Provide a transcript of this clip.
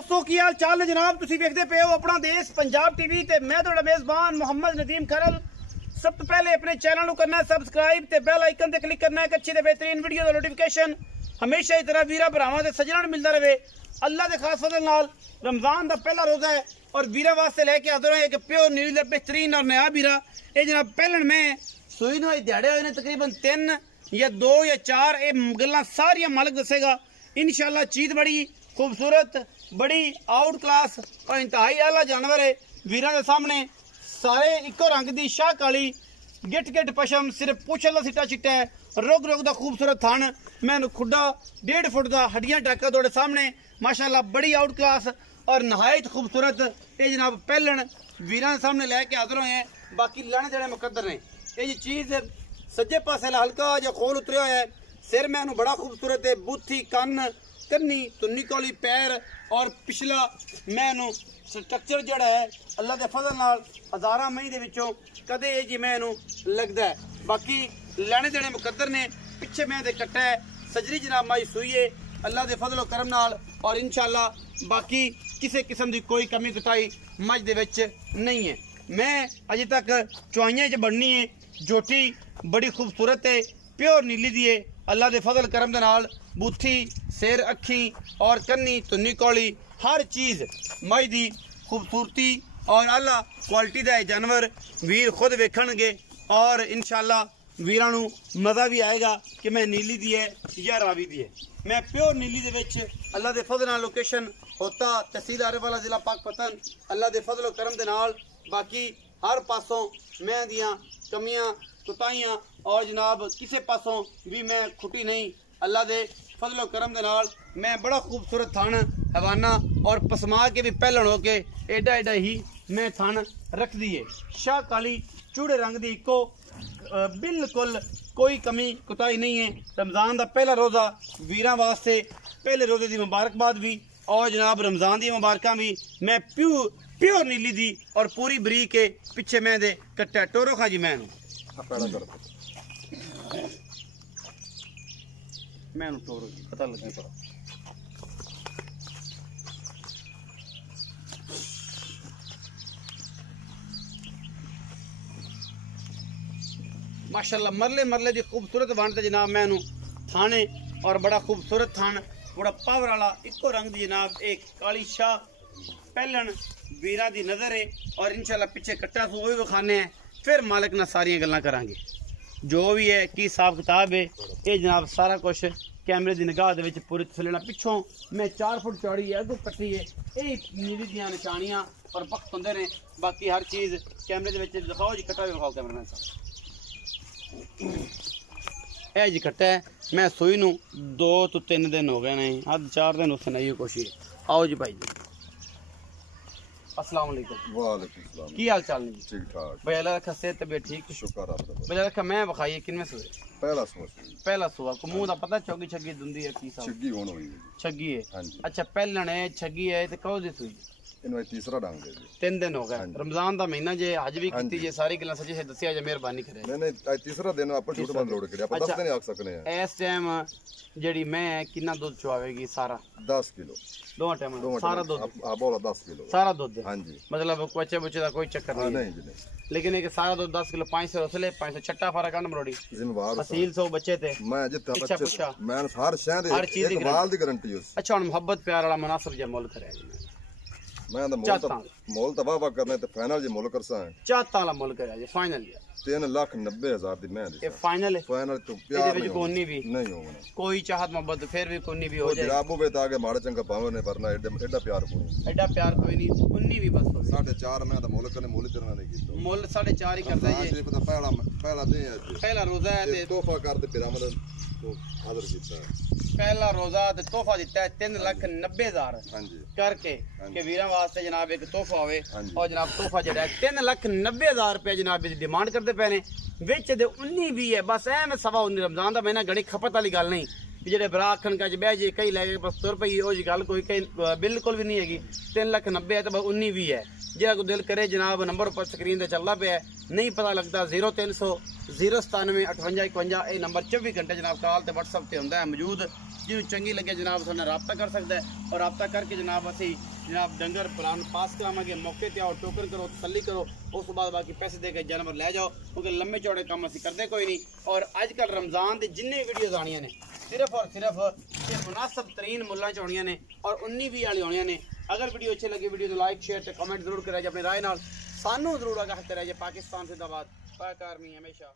दोस्तों की हाल चाल है जनाब। तुसी देखते पे हो अपना देश पंजाब टीवी ते मैं तुहाडा मेजबान मोहम्मद नदीम खरल। सब तो पहले अपने चैनल को करना है सबसक्राइब ते बेल आइकन ते क्लिक करना है कि अच्छी ते बेहतरीन वीडियो का नोटिफिकेशन हमेशा ही तरह वीरा भरावां ते सज्जणां नूं मिलता रहे। अल्लाह के खास फजल नाल रमजान का पहला रोजा है और वीरा वास्ते लेके हाजिर होए एक प्योर नीली बेहतरीन और नया वीरा। ये जनाब पहलन में सूई नूं दिहाड़े होए ने तकरीबन 3 या 2 या 4 ये गल्लां सारियां मालिक दसेगा इंशाल्लाह। चीज बड़ी खूबसूरत बड़ी आउट क्लास और इंतहाई आला जानवर है। वीरां दे सामने सारे इको रंग दी शाह काली गिट गिट पशम सिर्फ पूछल दा सिट्टा चिट्टा है। रोग रोग दा खूबसूरत थान मैं खुड्डा 1.5 फुट दा हड्डियां टाका तोड़े सामने माशाल्लाह बड़ी आउट क्लास और नहायत खूबसूरत ये जनाब पहलन वीरां दे सामने लैके हाजिर होए हैं। बाकी लैने देने मुकद्दर ने। ये चीज सज्जे पासे हल्का जो खोल उतरिया है। सिर मैनू बड़ा खूबसूरत है। बूथी कन्न कन्नी तुन्नी कोली पैर और पिछला मैनू स्ट्रक्चर जड़ा है अल्लाह के फजल नाल हज़ारा मई दे विचों कदे जी मैनू लगता है। बाकी लैने देने मुकद्दर ने। पिछे मैं दे कट्टा है सजरी जनाब माई सुई है अल्लाह के फजल करम नाल और इंशाल्लाह बाकी किसी किस्म की कोई कमी कुताई मज दे विच नहीं है। मैं अजे तक चुआइयां च बढ़नी है। जोटी बड़ी खूबसूरत है प्योर नीली दी है अल्लाह के फजल करम दे नाल। बूथी सिर अखी और कन्नी तुन्नी कौली हर चीज मई दी खूबसूरती और आला क्वालिटी का जानवर वीर खुद वेखणगे और इंशाल्लाह वीरां नूं मज़ा भी आएगा कि मैं नीली दी है या रावी दी है। मैं प्योर नीली दे विच अल्लाह के फजल नाल लोकेशन होता तहसील आरेवाला जिला पाकपतन अल्लाह के फजल करम दे नाल। बाकी हर पासों मैं दियां कमियां कुताइयां और जनाब किसी पासों भी मैं खुटी नहीं अल्लाह के फजलो करम दे नाल। मैं बड़ा खूबसूरत थान हवाना और पसमा के भी पहलन हो के एडा एडा ही मैं थान रख दी है। शाह काली चूड़े रंग दी इको बिल्कुल कोई कमी कुताई नहीं है। रमज़ान का पहला रोज़ा वीरां वास्ते पहले रोज़े की मुबारकबाद भी और जनाब रमज़ान दी मुबारक भी। मैं प्योर नीली दी और पूरी बरी के पिछे मैं दे कट्टा टोरो खा जी मैं टोरो जी पता लगे पड़ा। माशाल्लाह मरले मरले दी खूबसूरत वंड जनाब मैनू थाने और बड़ा खूबसूरत थान बड़ा पावर वाला इको रंग दी जनाब एक काली शाह पहलन वीरा दी नजर है और इंशाल्लाह पिछे कट्टा सो भी विखाने हैं। फिर मालिक ना सारियां गल्लां करांगे जो भी है की हिसाब किताब है। ये जनाब सारा कुछ कैमरे की निगाह दे विच पूरी तसलीना पिछों मैं 4 फुट चौड़ी है अगों कट्टी है। ये नीली दियां निशानियां और पक्ष होंदे ने। बाकी हर चीज़ कैमरे दे विच दिखाओ जी कट्टा भी दिखाओ कैमरा साहब। यह जी कट्टा है मैं सूई नूं 2 तो 3 दिन हो गए ने हद 4 दिन उसने नहीं कोशिश। आओ जी भाई जी अस्सलाम वालेकुम। वालेकुम सलाम। की हाल चाल है? ठीक ठाक भाई अल्लाह रखा सेहत तबीयत ठीक? शुक्र आपका। भाई रखा मैं बखाइए किनमें सुए? पहला सुआ को मुंह दा पता चौगी छगी दुंदी है की साहब? छगी होन हुई छगी है। हां जी। अच्छा पहलन है छगी है ते कहो दी सुई? इनमें तीसरा ढंग है जी। 3 दिन हो गए रमजान दा महीना जे हज भी कीती जे सारी गल्लां सच्ची से दसिया जे मेहरबानी करे। नहीं आज तीसरा दिन अपन झूठ बंद लोड करया अपन 10 दिन आख सकने हैं। इस टाइम जेडी मैं कितना दूध चुआवेगी सारा? 10 किलो दो टाइम सारा दूध हां बोला 10 किलो सारा दूध। हां जी मतलब बच्चे बच्चे दा कोई चक्कर नहीं। नहीं जी नहीं। लेकिन एक सारा दूध 10 किलो 500 रसले 500 छट्टा फर्क है मरोड़ी जिम्मेवार असील 100 बच्चे थे मैं जितना बच्चे मैं हर शय दे एक माल दी गारंटी उस। अच्छा हुन मोहब्बत प्यार वाला मुनासिब जे मुल करे मैं मोल तबाह वा करने ते फाइनल जे मोल करसा है चाहता वाला मोल करे जे फाइनल 3,90,000 दी मैं ये फाइनल है। फाइनल तो प्यार नहीं कोनी भी नहीं होगा कोई चाहत मोहब्बत फिर भी कोनी भी हो जाए जराबो बे ताके माड़े चंगा पावे ने वरना एडा प्यार कोई नहीं उन्नी भी बस 4.5 मैं तो मोल करने मोल करना नहीं कीतो मोल 4.5 ही करदा है। ये पता पहला दे पहला रोजा है ते तोहफा कर दे पिरामिड तो आदर कीता पहला रोजा ते तोहफा दिता है 3,90,000 हां जी करके के वीरां वास्ते जनाब एक तोहफा होवे और जनाब तोहफा जेड़ा 3,90,000 रुपए जनाब दी डिमांड करते पे ने विच दे 19 भी है बस ऐ मैं 19.5 रमजान दा महीना घड़ी खपत वाली गल नहीं कि जेडे भरा आखन का बह जे कई लै बस तुर पई ओ जी गल कोई कई बिल्कुल भी नहीं हैगी। 3,90,000 है तो 19 भी है। जे को दिल करे जनाब नंबर पर स्क्रीन ते चलदा पे नहीं पता लगता 0300 097 58 51 ये नंबर 24 घंटे जनाब कॉल ते व्हाट्सएप ते हुंदा है मौजूद। जिन्होंने चंगी लगे जनाब साथ रबता कर सकता है और रबता करके जनाब असी जनाब डंगर प्लान पास करावे मौके पर आओ टोकन करो तसली करो उस बाद बाकी पैसे दे के जानवर लै जाओ क्योंकि लम्बे चौड़े काम असी करते कोई नहीं। और अजकल रमजान के जिन्ने वीडियोज आनियां ने सिर्फ और सिर्फ ये मुनासिब तरीन मुल्लां च होनियां ने और 19 भी वाली होनियां ने। अगर वीडियो अच्छी लगी वीडियो को लाइक शेयर कमेंट जरूर करें अपनी राय नाल सानू जरूर आगाह करें। पाकिस्तान जिंदाबाद पाक आर्मी हमेशा।